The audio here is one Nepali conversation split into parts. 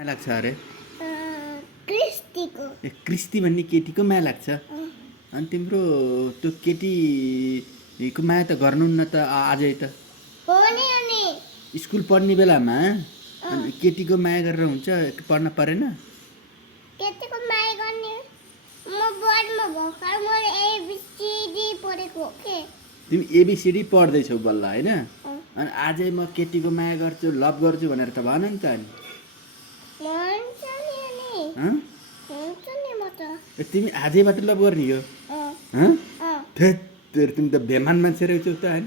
माया लाग्छ अरे क्रिस्टीको ए क्रिस्ती भन्ने केटीको माया लाग्छ अनि तिम्रो त्यो केटीको माया त गर्नुहुन्न त आजै त हो नि अनि स्कुल पढ्ने बेलामा अनि केटीको माया गरेर हुन्छ पढ्न परेन केटीको माया गर्ने म बोर्डमा भर्खर मैले एबिसिडी पढेको हो के तिमी एबिसिडी पढ्दैछौ बल्ल होइन अनि आजै म केटीको माया गर्छु लभ गर्छु भनेर त भन नि त अनि हुन्छ नि अनि हँ? हुन्छ नि म त ए, तिमी आजैबाट लभ गर्ने हो हँ? थेत तेरो तिमी त बेमान मान्छे रहेछौ त होइन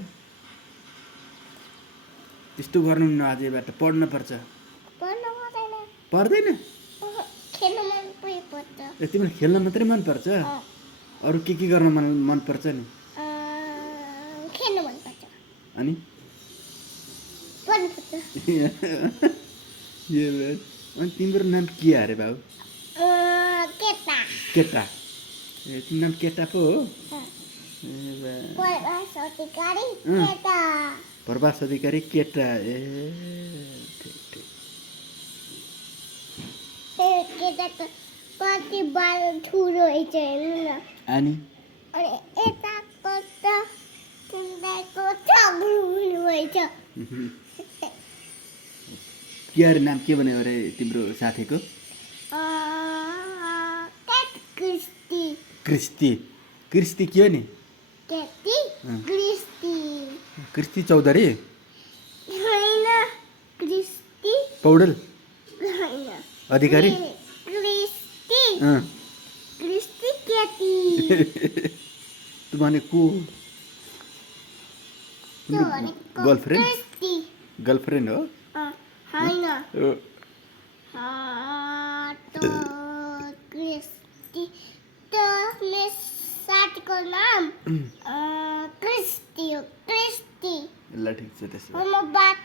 त्यस्तो गर्नुहुन्न आजैबाट पढ्नुपर्छ पढ्नु पर्दैन पर्दैन खेल्नु मन पनि पर्छ ए तिमीलाई खेल्न मात्रै मनपर्छ अरू के गर्न मनपर्छ नि खेल्नु मन पर्छ अनि पढ्नु पर्छ ए बे, अनि तिम्रो नाम के अरे बाबु केटा केटा ए तिम्रो नाम केटा पो हो ए बा, प्रवास अधिकारी अँ। केटा प्रवास अधिकारी केटा ए ठिक ठिक त्यो केटाको कति बाल ठुलो रहेछ हेर्नु न अनि अनि यताको त तिमीको छग्लु हुनुभएछ के अरे नाम के भन्यो अरे तिम्रो साथीको क्रिस्टी क्रिस्ती क्रिस्ती के हो नि केटी अँ। क्रिस्टी क्रिस्ती चौधरी होइन क्रिस्टी पौडेल होइन अधिकारी क्रिस्टी अँ क्रिस्टी केटी तँ भने को त्यो भनेको गर्लफ्रेन्ड क्रिस्टी गर्लफ्रेन्ड हो होइन अँ, तो क्रिस्टी तो मेरो साथीको नाम क्रिस्टी हो क्रिस्टी ल ठिक छ त्यसो भए। म बात